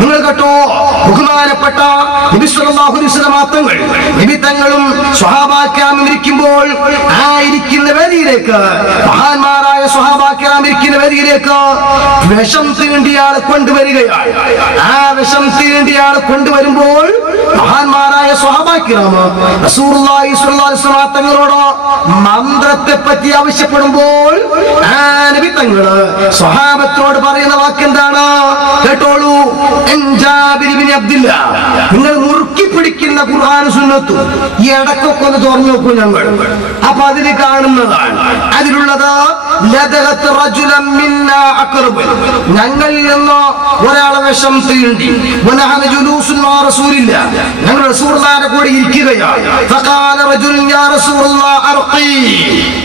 നിങ്ങൾ കേട്ടോ, ബഹുമാനപ്പെട്ട നബി സല്ലല്ലാഹു അലൈഹി വസല്ലം തങ്ങൾ നബി തങ്ങളും സ്വഹാബാക്രാമും ഇരിക്കുമ്പോൾ ആ ഇരിക്കുന്ന വേദിയിലേക്ക്, മഹാന്മാരായ സ്വഹാബാക്രാം ഇരിക്കുന്ന വേദിയിലേക്ക് വിഷം തീണ്ടിയ ആളെ കൊണ്ടുവരികയാണ്. ആ വിഷം തീണ്ടിയ ആളെ കൊണ്ടുവരുമ്പോൾ മഹാന്മാരായ സ്വഹാബാക്രാം റസൂലുള്ളാഹി സ്വല്ലല്ലാഹു അലൈഹി വസല്ലം തങ്ങളോട് മന്ത്രത്തെ പറ്റി ആവശ്യപ്പെടുമ്പോൾ ആ നബി തങ്ങള് സ്വഹാബത്തോട് പറയുന്ന വാക്കെന്താണ്? കേട്ടോളൂ. നിങ്ങൾ മുറുക്കി പിടിക്കുന്ന ഖുർആൻ സുന്നത്തും ഈ ഇടക്കൊക്കെ ഒന്ന് തുറന്നു നോക്കൂ. ഞങ്ങൾ അപ്പൊ അതിൽ കാണുന്നതാണ്, അതിലുള്ളത് ഞങ്ങളിൽ നിന്ന് ഒരാളെ വിഷം തീണ്ടി റസൂലില്ല, ഞങ്ങൾ റസൂലുള്ളാഹിന്റെ കൂടെ ഇരിക്കുകയാണ്.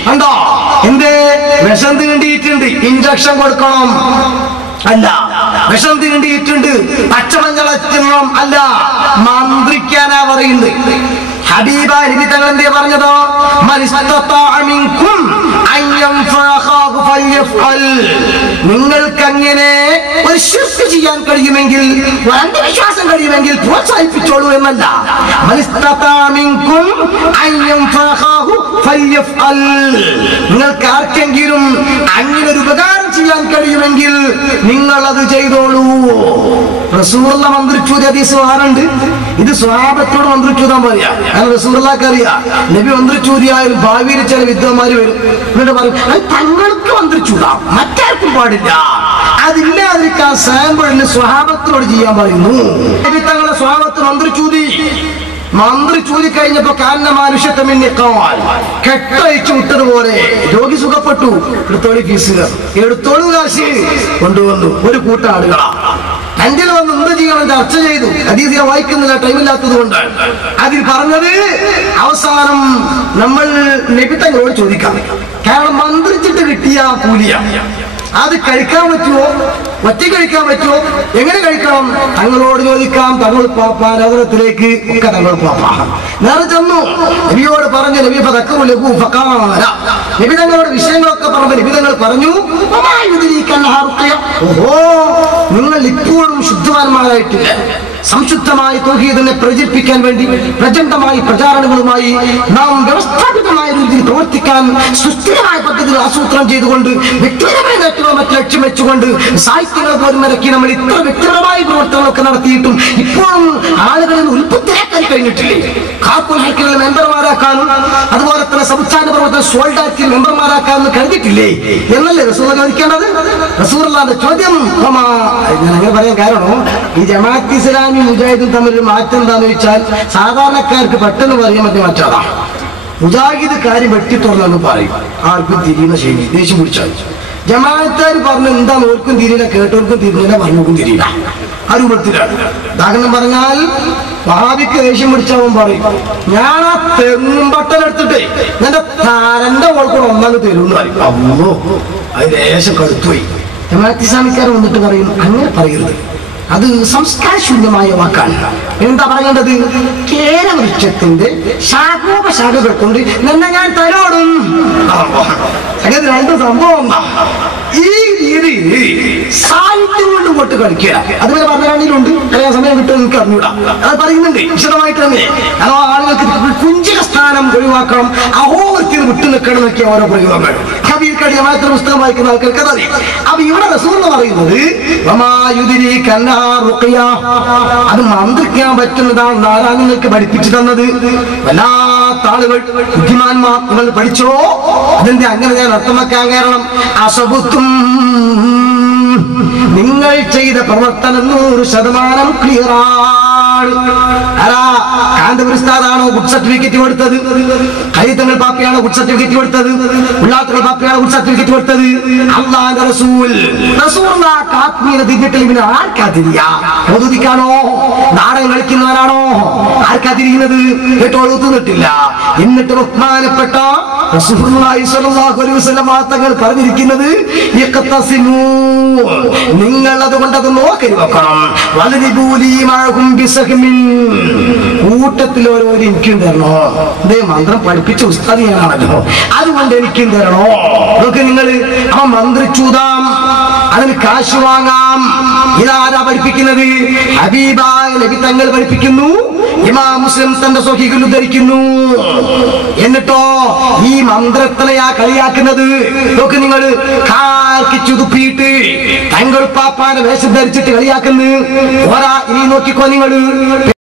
കണ്ടോ, എന്തേ വിഷം തീണ്ടിയിട്ടുണ്ട്, ഇഞ്ചക്ഷൻ കൊടുക്കണം അല്ല, വിഷം തീണ്ടിയിട്ടുണ്ട് പച്ചമഞ്ഞളത്തിനും അല്ല, മന്ത്രിക്കാനാ പറയുന്നത്. ഹബീബ നബി തങ്ങൾ എന്തേ പറഞ്ഞതോ? നിങ്ങൾക്ക് അങ്ങനെ ഒരു ശിർക്ക് ചെയ്യാൻ കഴിയുമെങ്കിൽ, അന്ധവിശ്വാസം കഴിയുമെങ്കിൽ പ്രോത്സാഹിപ്പിച്ചോളൂ എന്നല്ല. നിങ്ങൾക്ക് ആർക്കെങ്കിലും അങ്ങനെ ഒരു ഉപകാരം ചെയ്യാൻ കഴിയുമെങ്കിൽ നിങ്ങൾ അത് ചെയ്തോളൂ. റസൂലുള്ള മന്ത്രിച്ചൂതി ഹദീസ് ആറുണ്ട്. ഇത് സ്വഹാബത്തോട് മന്ത്രിച്ചൂതാൻ പറയാ. കാരണം റസൂലുള്ളാഹിക്ക് അറിയാം, നബി മന്ത്രിച്ചൂതിയായാലും ഭാവിയിൽ ചില വിദ്വാന്മാര് വരും, എന്നിട്ട് പറയും അത് തങ്ങൾക്ക് മന്ത്രിച്ചൂതാം, മറ്റാർക്കും പാടില്ല. അതില്ലാതിരിക്കാൻ സാമ്പിളിന് സ്വഹാബത്തിനോട് ചെയ്യാൻ പറയുന്നു. നബി തങ്ങളെ സ്വഹാബത്ത് മന്ത്രി ചൂതിക്കഴിഞ്ഞപ്പോ കെട്ടയച്ചു വിട്ടതുപോലെ രോഗി സുഖപ്പെട്ടു. എടുത്തോളി ഫീസ്, എടുത്തോളൂ കാശ്, കൊണ്ടുവന്നു. ഒരു കൂട്ടം ആളുകളാ അഞ്ചിൽ വന്ന് എന്ത് ചെയ്യണം ചർച്ച ചെയ്തു. ഹദീസിനെ വായിക്കുന്നില്ല, ടൈമില്ലാത്തത് കൊണ്ട്. അതിൽ പറഞ്ഞത് അവസാനം നമ്മൾ നബി തങ്ങളോട് ചോദിക്കാം. കാരണം മന്ത്രിച്ചിട്ട് കിട്ടിയ കൂലിയ, അത് കഴിക്കാൻ പറ്റുമോ, ഒറ്റ കഴിക്കാൻ പറ്റുമോ, എങ്ങനെ കഴിക്കണം? തങ്ങളോട് ചോദിക്കാം. തങ്ങൾ പാപ്പ നഗരത്തിലേക്ക് ഒക്കെ തങ്ങൾ പാപ്പ നേരെ ചെന്നു. നബിയോട് പറഞ്ഞു. നബി നബി തങ്ങളോട് വിഷയങ്ങളൊക്കെ പറഞ്ഞു. നബി തങ്ങൾ പറഞ്ഞു, ഓഹോ, നിങ്ങൾ ഇപ്പോഴും ശുദ്ധവാന്മാരായിട്ടില്ല. സംശുദ്ധമായ തൗഹീദിനെ പ്രചരിപ്പിക്കാൻ വേണ്ടി പ്രചണ്ഡമായ പ്രചാരണങ്ങളുമായി നാം വ്യവസ്ഥാപിതമായ രീതിയിൽ പ്രവർത്തിക്കാൻ സുസ്ഥിരമായ പദ്ധതികൾ ആസൂത്രണം ചെയ്തുകൊണ്ട് വ്യക്തിപരമായ നേട്ടങ്ങൾ മറ്റ് ലക്ഷ്യം വെച്ചുകൊണ്ട് സാഹിത്യങ്ങൾ പോലും ഇറക്കി നമ്മൾ ഇത്ര വ്യക്തിപരമായ പ്രവർത്തനങ്ങളൊക്കെ നടത്തിയിട്ടും ഇപ്പോഴും ആളുകളിൽ ഉൽപ്പത്തിയാക്കാൻ കഴിഞ്ഞിട്ടില്ലേ? കാർപ്പൂർ ഹൈക്കലിൽ മെമ്പർമാരാക്കാനും അതുപോലെ തന്നെ സംസ്ഥാന പ്രവർത്തന സോൾഡാറ്റിൽ മെമ്പർമാരാക്കാനും കഴിഞ്ഞിട്ടില്ലേ എന്നല്ലേ റസൂൽ ചോദിക്കേണ്ടത്? റസൂലുള്ളാഹിന്റെ ചോദ്യം ഞാൻ അങ്ങനെ പറയാൻ കാരണം, ഈ ജമാഅത്ത് ഇസ്ലാമി മുജാഹിദും തമ്മിൽ മാറ്റം എന്താന്ന് ചോദിച്ചാൽ സാധാരണക്കാർക്ക് പെട്ടെന്ന് പറയാൻ പറ്റിയ മറ്റതാണ്. മുജാഹിദ് കാര്യം വെട്ടി തുറന്നു പറയും, ആർക്കും തിരിയുന്ന ശൈലി, ദേഷ്യം പിടിച്ചാൽ. ജമാഅത്തുകാർ പറഞ്ഞു എന്താന്ന് ഓർക്കും തിരിയില്ല, കേട്ടവർക്കും തിരിഞ്ഞില്ല, പറഞ്ഞവർക്കും തിരിയില്ല. ആ രൂപത്തിലാണ്. ഉദാഹരണം പറഞ്ഞാൽ വഹാബിക്ക് ദേഷ്യം പിടിച്ചവൻ പറയും, ഞാൻ ആ തെങ്ങും ബട്ടൻ എടുത്തിട്ട് എന്റെ തലന്റെ ഓൾക്കൂടെ ഒന്നാമത് തരുമെന്ന് പറയും. അമ്മോ, അത് ദേശം കടുത്തുപോയി. ജമാഅത്ത് ഇസ്ലാമിക്കാർ വന്നിട്ട് പറയും അങ്ങനെ പറയരുത്, അത് സംസ്കാരശൂന്യമായ വാക്കാണ്. എന്താ പറയേണ്ടത്? കേരവൃക്ഷത്തിന്റെ ശാഖോപശാഖകൾ കൊണ്ട് നിന്നെ ഞാൻ തലോടും. അങ്ങനെ രണ്ട് സംഭവം. ഈ രീതി സാഹിത്യം കൊണ്ട് പോട്ട് കളിക്കുക. അതുപോലെ പറഞ്ഞാണിയിലുണ്ട്, കളയാൻ സമയം കിട്ടും, എനിക്ക് അറിഞ്ഞൂടാ. അത് പറയുന്നുണ്ട് വിശദമായിട്ട് തന്നെ. അതോ ആളുകൾക്ക് കുഞ്ചിക സ്ഥാനം ഒഴിവാക്കണം, അഹോവൃത്തിയിൽ വിട്ടു നിൽക്കണം എന്നൊക്കെ ഓരോ പ്രയോഗങ്ങൾ. കബീർ കടി മാത്രം പുസ്തകം വായിക്കുന്ന ആൾക്കാർക്ക് അതറിയാം. അപ്പൊ ഇവിടെ റസൂൽ എന്ന് പറയുന്നത് അത് മന്ത്രിക്കാൻ പറ്റുന്നതാണ് നാരായണ നിങ്ങൾക്ക് പഠിപ്പിച്ചു തന്നത്. വല്ലാത്ത ആളുകൾ, ബുദ്ധിമാന്മാർ, നിങ്ങൾ പഠിച്ചോ. അതെന്താ അങ്ങനെ ഞാൻ അർത്ഥമാക്കാൻ കാരണം, അസബുത്തും നിങ്ങൾ ചെയ്ത പ്രവർത്തനം 100% ക്ലിയറാണ്. കാന്തപുരസ്താദാണോ ഗുഡ് സർട്ടിഫിക്കറ്റ് കൊടുത്തത്? ഖലീതങ്ങൾ പാപ്പയാണോ ഗുഡ് സർട്ടിഫിക്കറ്റ് കൊടുത്തത്? ഉള്ളാത്തുകൾ പാപ്പയാണോ ഗുഡ് സർട്ടിഫിക്കറ്റ് കൊടുത്തത്? അല്ലാഹുവിന്റെ റസൂൽ ആത്മീയത തിരിഞ്ഞിട്ടില്ല. പിന്നെ ആർക്കാ തിരിയാ? മോദുദിക്കാണോ? നാടകം കളിക്കുന്നവരാണോ? ആർക്കാ തിരിയുന്നത്? കേട്ടോളൂ, തിന്നിട്ടില്ല. എന്നിട്ട് ബഹുമാനപ്പെട്ട റസൂലുള്ളാഹി സ്വല്ലല്ലാഹു അലൈഹി വസല്ലം തങ്ങൾ പറഞ്ഞിരിക്കുന്നത്, നിങ്ങൾ അതുകൊണ്ട് അത് നോക്കി വെക്കണം. കൂട്ടത്തിൽ ഓരോ എനിക്കും തരണോ? ഇതേ മന്ത്രം പഠിപ്പിച്ച ഉസ്താദിയാണല്ലോ, അതുകൊണ്ട് എനിക്കും തരണോ? നോക്ക് നിങ്ങൾ, അവൻ മന്ത്രിച്ചൂതാം, അതിന് കാശ് വാങ്ങാം, ഇതാരാ പഠിപ്പിക്കുന്നത്? ഹബീബായ നബി തങ്ങൾ പഠിപ്പിക്കുന്നു. ഇമാം മുസ്ലിം തന്റെ സ്വഹീഹിൽ ഉദ്ധരിക്കുന്നു. എന്നിട്ടോ ഈ മന്ത്രത്തിനെയാ കളിയാക്കുന്നത്. നോക്ക് നിങ്ങൾ, കാക്കി ചുതുപ്പിയിട്ട് തങ്ങൾ പാപ്പാനെ വേഷം ധരിച്ചിട്ട് കളിയാക്കുന്നു. ഇനി നോക്കിക്കോ നിങ്ങൾ.